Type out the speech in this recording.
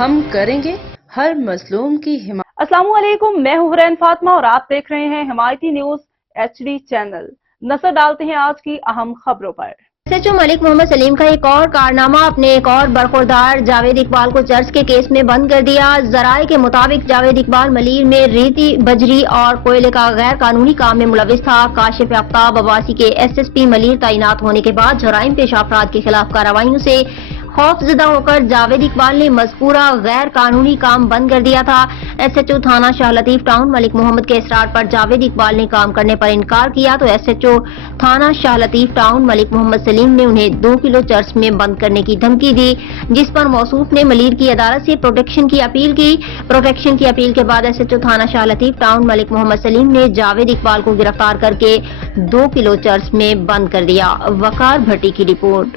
ہم کریں گے ہر مظلوم کی حمایت۔ السلام علیکم، میں ہوں حرین فاطمہ اور آپ دیکھ رہے ہیں حمایتی نیوز HD چینل۔ نظر ڈالتے ہیں آج کی اہم خبروں پر۔ SHO ملک محمد سلیم کا ایک اور کارنامہ، اپنے ایک اور برخوردار جاوید اقبال کو چرس کے کیس میں بند کر دیا۔ ذرائع کے مطابق جاوید اقبال ملیر میں ریتی بجری اور کوئلے کا غیر قانونی کام میں ملوث تھا۔ کاشف آفتاب عباسی کے SSP ملیر تعینات ہونے کے بعد جرائم پیشہ افراد کے خلاف کارروائیوں سے خوف زدہ ہو کر جاوید اقبال نے مذکورہ غیر قانونی کام بند کر دیا تھا۔ SHO تھانہ شاہ لطیف ٹاؤن ملک محمد کے اصرار پر جاوید اقبال نے کام کرنے پر انکار کیا تو SHO تھانہ شاہ لطیف ٹاؤن ملک محمد سلیم نے انہیں 2 کلو چرس میں بند کرنے کی دھمکی دی، جس پر موصوف نے ملیر کی عدالت سے پروٹیکشن کی اپیل کی۔ پروٹیکشن کی اپیل کے بعد SHO تھانہ شاہ لطیف ٹاؤن ملک محمد سلیم نے جاوید اقبال کو گرفتار کر کے 2 کلو چرس میں بند کر دیا۔ وقار بھٹی کی رپورٹ۔